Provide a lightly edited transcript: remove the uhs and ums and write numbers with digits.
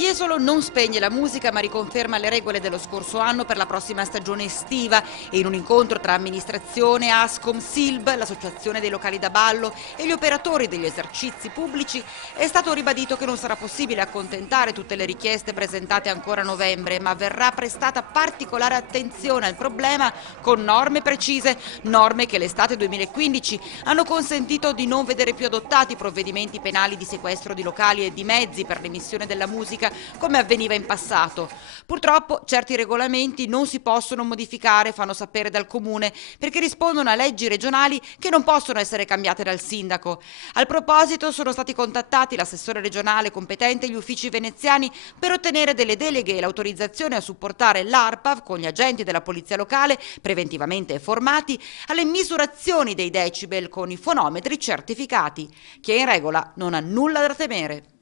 Jesolo non spegne la musica ma riconferma le regole dello scorso anno per la prossima stagione estiva e in un incontro tra amministrazione, Ascom, Silb, l'associazione dei locali da ballo e gli operatori degli esercizi pubblici è stato ribadito che non sarà possibile accontentare tutte le richieste presentate ancora a novembre, ma verrà prestata particolare attenzione al problema con norme precise, norme che l'estate 2015 hanno consentito di non vedere più adottati provvedimenti penali di sequestro di locali e di mezzi per l'emissione della musica come avveniva in passato. Purtroppo certi regolamenti non si possono modificare, fanno sapere dal comune, perché rispondono a leggi regionali che non possono essere cambiate dal sindaco. Al proposito sono stati contattati l'assessore regionale competente e gli uffici veneziani per ottenere delle deleghe e l'autorizzazione a supportare l'ARPAV con gli agenti della polizia locale, preventivamente formati, alle misurazioni dei decibel con i fonometri certificati. Chi è in regola non ha nulla da temere.